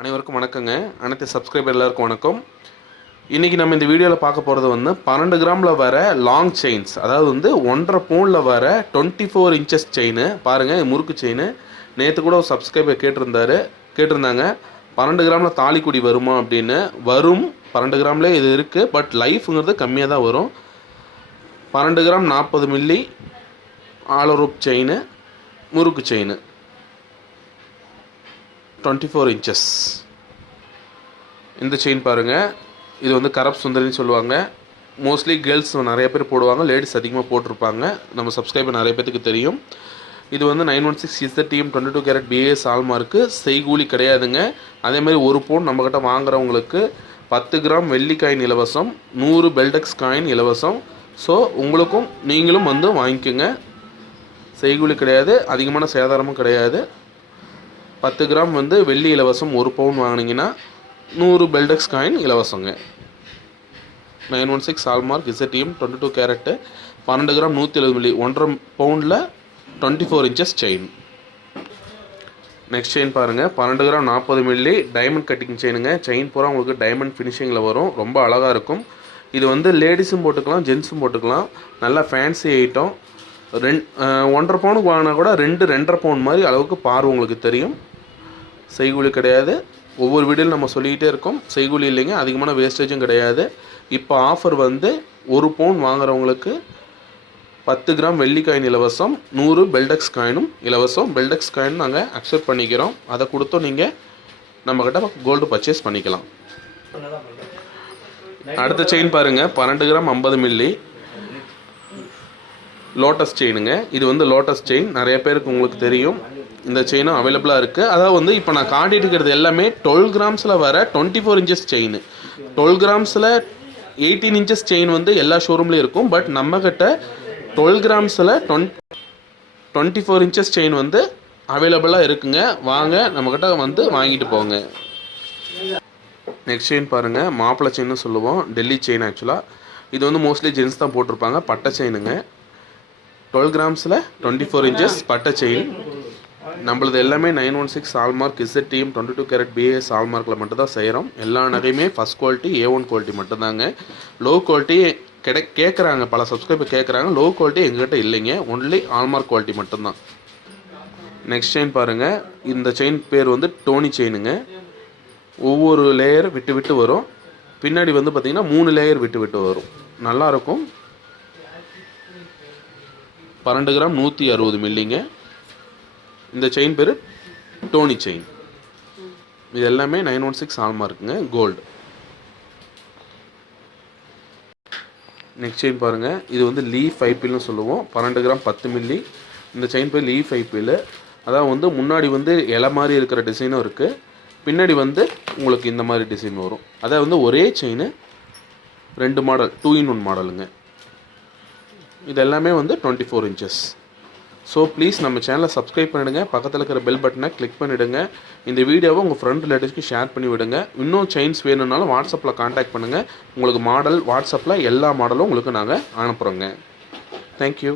அனைவருக்கும் வணக்கங்க. அனைத்து சப்ஸ்கிரைபர் எல்லாருக்கும் வணக்கம். இன்றைக்கி நம்ம இந்த வீடியோவில் பார்க்க போகிறது வந்து 12 கிராமில் வர லாங் செயின்ஸ், அதாவது வந்து 1.5 பவுனில் வர 24 இன்ச்சஸ் செயின். பாருங்கள், முறுக்கு செயின். நேற்று கூட ஒரு சப்ஸ்கிரைபர் கேட்டிருந்தாங்க 12 கிராமில் தாலிக்குடி வருமா அப்படின்னு. வரும், 12 கிராம்லேயே இது இருக்குது. பட் லைஃப்ங்கிறது கம்மியாக தான் வரும். 12 கிராம் 40 மில்லி ஆலோரூப் செயின், முறுக்கு செயின், 24 இன்ச்சஸ். இந்த செயின் பாருங்கள், இது வந்து கரப் சுந்தரின்னு சொல்லுவாங்க. மோஸ்ட்லி கேர்ள்ஸ் நிறைய பேர் போடுவாங்க, லேடிஸ் அதிகமாக போட்டிருப்பாங்க. நம்ம சப்ஸ்கிரைபர் நிறைய பேருக்கு தெரியும். இது வந்து 916 இசட்டிஎம் 22 கேரட் பிஏஎஸ் ஹால்மார்க்கு. செய்கூலி கிடையாதுங்க. அதேமாதிரி ஒரு பவுன் நம்மக்கிட்ட வாங்குறவங்களுக்கு 10 கிராம் வெள்ளி காயின் இலவசம், 100 பெல்டெக்ஸ் காயின் இலவசம். ஸோ உங்களுக்கும் நீங்களும் வந்து வாங்கிக்கோங்க. செய்கூலி கிடையாது, அதிகமான சேதாரமும் கிடையாது. 10 கிராம் வந்து வெள்ளி இலவசம். ஒரு பவுன் வாங்கினீங்கன்னா 100 பெல்டெக்ஸ் காயின் இலவசங்க. 916 ஹால்மார்க் இசட்டிஎம் 22 கேரட்டு, 12 கிராம் 170 மில்லி, 1.5 பவுண்டில் 24 இன்ச்சஸ் செயின். நெக்ஸ்ட் செயின் பாருங்கள், 12 கிராம் 40 மில்லி டைமண்ட் கட்டிங் செயினுங்க. செயின் பூரா உங்களுக்கு டைமண்ட் ஃபினிஷிங்கில் வரும், ரொம்ப அழகாக இருக்கும். இது வந்து லேடிஸும் போட்டுக்கலாம், ஜென்ஸும் போட்டுக்கலாம். நல்லா ஃபேன்சி ஐட்டம். 1.5 பவுனுக்கு வாங்கினா கூட 2.5 பவுன் மாதிரி அளவுக்கு பார்வை உங்களுக்கு தெரியும். செய்கூலி கிடையாது. ஒவ்வொரு வீடியோவில் நம்ம சொல்லிக்கிட்டே இருக்கோம், செய்கூலி இல்லைங்க, அதிகமான வேஸ்டேஜும் கிடையாது. இப்போ ஆஃபர் வந்து 1 பவுன் வாங்குறவங்களுக்கு 10 கிராம் வெள்ளி காயின் இலவசம், 100 பெல்டெக்ஸ் காயினும் இலவசம். பெல்டெக்ஸ் காயின் நாங்கள் அக்செப்ட் பண்ணிக்கிறோம். அதை கொடுத்தோம் நீங்கள் நம்மக்கிட்ட கோல்டு பர்ச்சேஸ் பண்ணிக்கலாம். அடுத்த செயின் பாருங்கள், 12 கிராம் 50 மில்லி லோட்டஸ் செயினுங்க. இது வந்து லோட்டஸ் செயின், நிறைய பேருக்கு உங்களுக்கு தெரியும். இந்த செயினும் அவைலபிளாக இருக்குது. அதாவது வந்து இப்போ நான் காட்டிட்டு இருக்கிறது எல்லாமே 12 கிராம்ஸில் வர 24 இன்ச்சஸ் செயின். 12 கிராம்ஸில் 18 இன்ச்சஸ் செயின் வந்து எல்லா ஷோரூம்லேயும் இருக்கும். பட் நம்மக்கிட்ட 12 கிராம்ஸில் 24 இன்ச்சஸ் செயின் வந்து அவைலபிளாக இருக்குங்க. வாங்க, நம்மக்கிட்ட வந்து வாங்கிட்டு போங்க. நெக்ஸ்ட் செயின் பாருங்கள், மாப்பிள்ளை செயின்னு சொல்லுவோம், டெல்லி செயின். ஆக்சுவலாக இது வந்து மோஸ்ட்லி ஜென்ஸ் தான் போட்டிருப்பாங்க. பட்டை செயினுங்க. 12 கிராம்ஸில் 24 இன்ச்சஸ் பட்டை செயின். நம்மளது எல்லாமே 916 ஹால்மார்க் இசட்டிஎம் 22 கேரட் பிஏஎஸ் ஹால்மார்க்கில் மட்டும் தான் செய்கிறோம். எல்லா நகையுமே ஃபஸ்ட் குவாலிட்டி, A1 குவாலிட்டி மட்டும்தாங்க. லோ குவாலிட்டி கேட்குறாங்க, பல சப்ஸ்கிரைபர் கேட்குறாங்க. லோ குவாலிட்டி எங்ககிட்ட இல்லைங்க, ஒன்லி ஹால்மார்க் குவாலிட்டி மட்டும்தான். நெக்ஸ்ட் செயின் பாருங்கள், இந்த செயின் பேர் வந்து டோனி செயினுங்க. ஒவ்வொரு லேயர் விட்டு விட்டு வரும். பின்னாடி வந்து பார்த்திங்கன்னா 3 லேயர் விட்டு விட்டு வரும், நல்லாயிருக்கும். 12 கிராம் 160 மில்லிங்க. இந்த செயின் பேர் டோனி செயின். இது எல்லாமே 916 ஹால்மார்க்குங்க, கோல்டு. நெக்ஸ்ட் செயின் பாருங்கள், இது வந்து லீஃப் ஐபில்னு சொல்லுவோம். 12 கிராம் 10 மில்லி. இந்த செயின் பேர் லீஃப் ஐபில். அதாவது வந்து முன்னாடி வந்து இலை மாதிரி இருக்கிற டிசைனும் இருக்குது, பின்னாடி வந்து உங்களுக்கு இந்த மாதிரி டிசைன் வரும். அதாவது வந்து ஒரே செயின் 2 மாடல், 2-in-1 மாடலுங்க. இது எல்லாமே வந்து 24 இன்ச்சஸ். ஸோ ப்ளீஸ் நம்ம சேனலை சப்ஸ்கிரைப் பண்ணிவிடுங்க, பக்கத்தில் இருக்கிற பெல் பட்டனை கிளிக் பண்ணிவிடுங்க. இந்த வீடியோவை உங்கள் ஃப்ரெண்ட் ரிலேட்டிவ்ஸ்க்கு ஷேர் பண்ணி விடுங்க. இன்னும் செயின்ஸ் வேணும்னாலும் வாட்ஸ்அப்பில் காண்டாக்ட் பண்ணுங்கள். உங்களுக்கு மாடல் வாட்ஸ்அப்பில் எல்லா மாடலும் உங்களுக்கு நாங்கள் அனுப்புகிறோங்க. தேங்க்யூ.